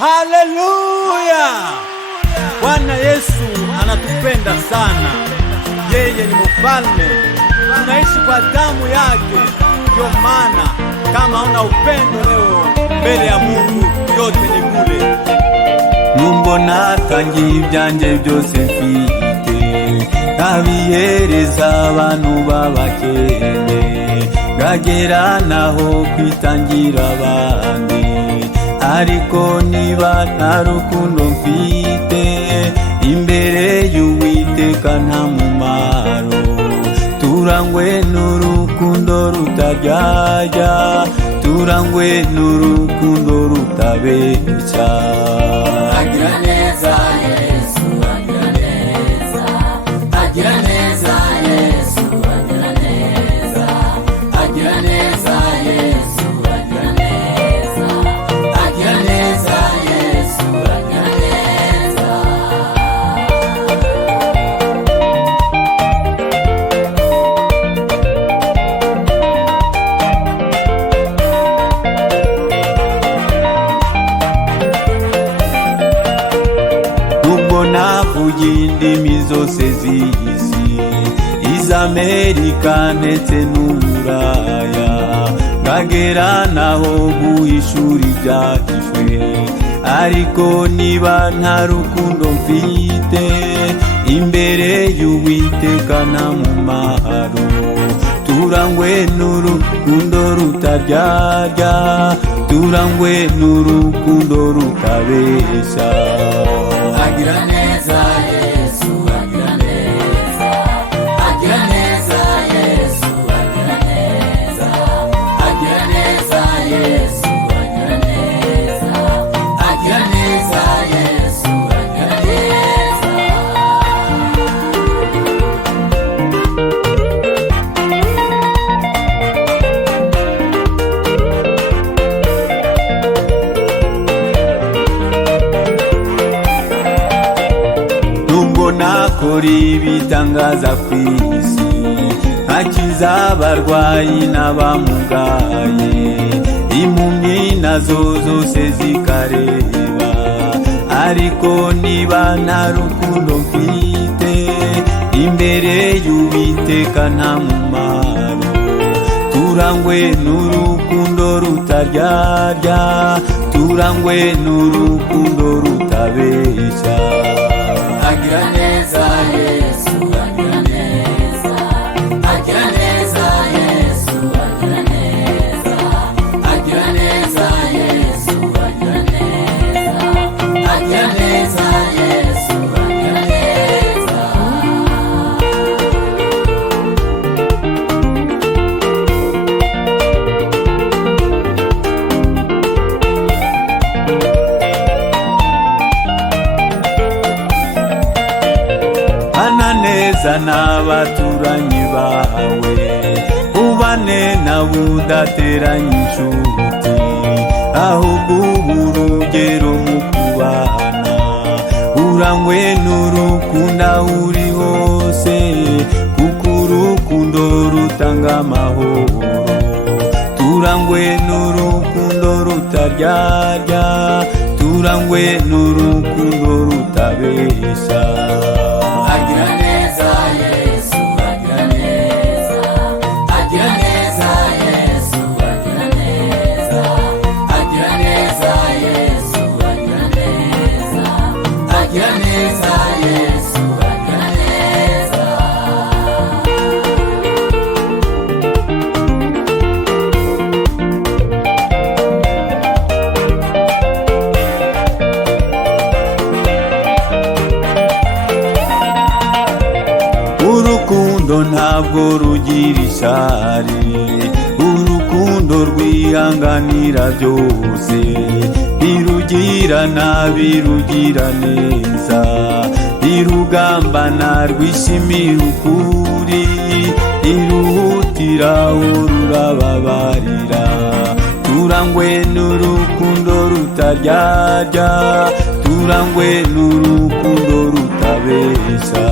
Haleluya! Bwana Yesu anatupenda sana. Yeye ni mfalme. Tunaishi kwa damu yake. Ndio maana kama una upendo leo mbele ya Mungu, yote ni bure. Nubwo natangiye ibyanjye byose mfite, nkabihereza abantu b'abakene, ngagera naho kwitangira abandi. Ariko niba nta rukundo mfite, imbere y'Uwiteka nta mumaro. Turangwe n'urukundo rutaryarya, turangwe n'urukundo rutabeshya. Agira neza Yesu, agira neza, agira neza Yesu, agira neza, agira neza Yesu, agira neza, agira neza Yesu, agira neza. Nubwo navuye indimi zose z'isi, iz'Amerika ndetse n'Uburaya, ngagera naho guhishura ibyahishwe. Ariko niba nta rukundo mfite, imbere y'Uwiteka nta mumaro. Turangwe n'urukundo rutaryarya, turangwe n'urukundo rutabeshya. Agira neza Yesu, agira neza, agira neza Yesu, agira neza, agira neza Yesu, agira neza, agira neza Yesu, agira neza. Nubwo nakora ibitangaza ku isi, nkakiza abarwayi n'abamugaye, impumyi nazo zose zikareba. Ariko niba nta rukundo mfite, imbere y'Uwiteka nta mumaro. Turangwe n'urukundo rutaryarya, turangwe n'urukundo rutabeshya. Agira neza Yesu, agira neza, agira neza Yesu, agira neza, agira neza Yesu, agira neza, agira neza Yesu, agira neza. Bana neza n'abaturanyi bawe, ubane nabo udateranya inshuti, ahubwo ube urugero mu kubana. Urangwe n'urukundo aho uri hose, kuko urukundo rutanga amahoro. Turangwe n'urukundo rutaryarya, turangwe n'urukundo rutabeshya. Agira neza Yesu, agira neza, agira neza Yesu, agira neza, agira neza Yesu, agira neza, agira neza Yesu, agira neza. Urukundo ntabwo rugira ishyari, urukundo rwihanganira byose, ntirugira nabi rugira neza, ntirugambana rwishimira ukuri, ntiruhutira rurababarira. Turangwe n'urukundo rutaryarya, turangwe n'urukundo rutabeshya.